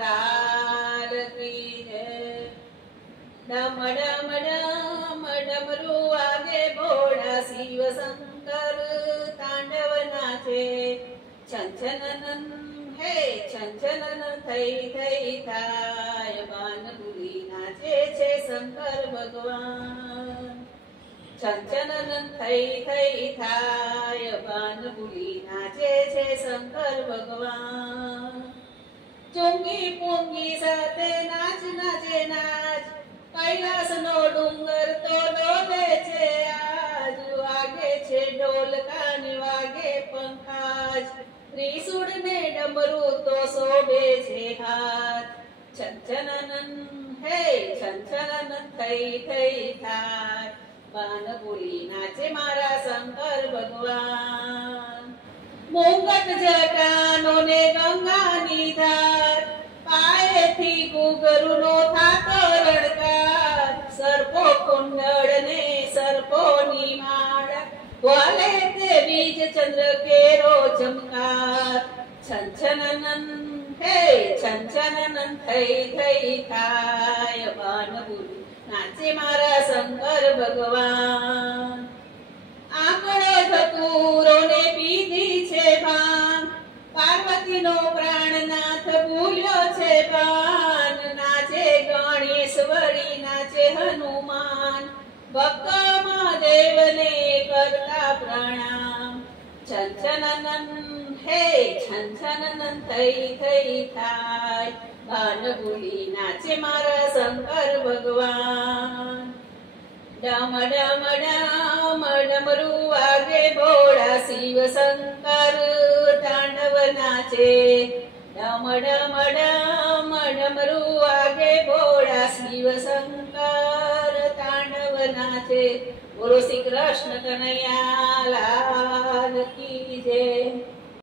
लाल की जय। डम डम डम डमरू वागे भोळा शिव शंकर तांडव नाचे। छन छन हे छन छन थई थई थाय बानगुली नाचे छे शंकर भगवान। छन छन थई थई थाय बानगुली नाचे छे शंकर भगवान। चुंगी पुंगी साथे नाच नाचे नाच कैलास नो डુંગર तो डोले छे आज। वागे छे ढोलका ने वागे पंखाज त्रिशूल ने डमरू तो शोभे छे हाथ। छन छनन हे छन छनन थई थई थाय बानगुली नाचे मारा शंकर भगवान। मुंगट जटानो ने गंगानी धार पाएथी घुघरूनो थातो रड़कार। सर्पो कुंडળ ने सर्पोनी माळा वाले ते बीज चंद्र केरो चमकार। छन छनन हे छन छनन थई थई थाय बानगुली नाचे मारा शंकर भगवान। आंकड़ो धतूरो ने पीधी छे भांग पार्वती नो प्राणनाथ भूल्यो छे भान। नाचे गणेश वળી नाचे हनुमान भक्त महादेव ने करता प्रणाम। छन छनन हे छन छनन थई थई थाय बानगुली नाचे मारा शंकर भगवान। डम डम डम डमरू वागे भोळा शिव शंकर तांडव नाचे। डम डम डम डमरू वागे भोळा शिव शंकर तांडव नाचे। बोलो श्री कृष्ण कन्हैया लाल की जय।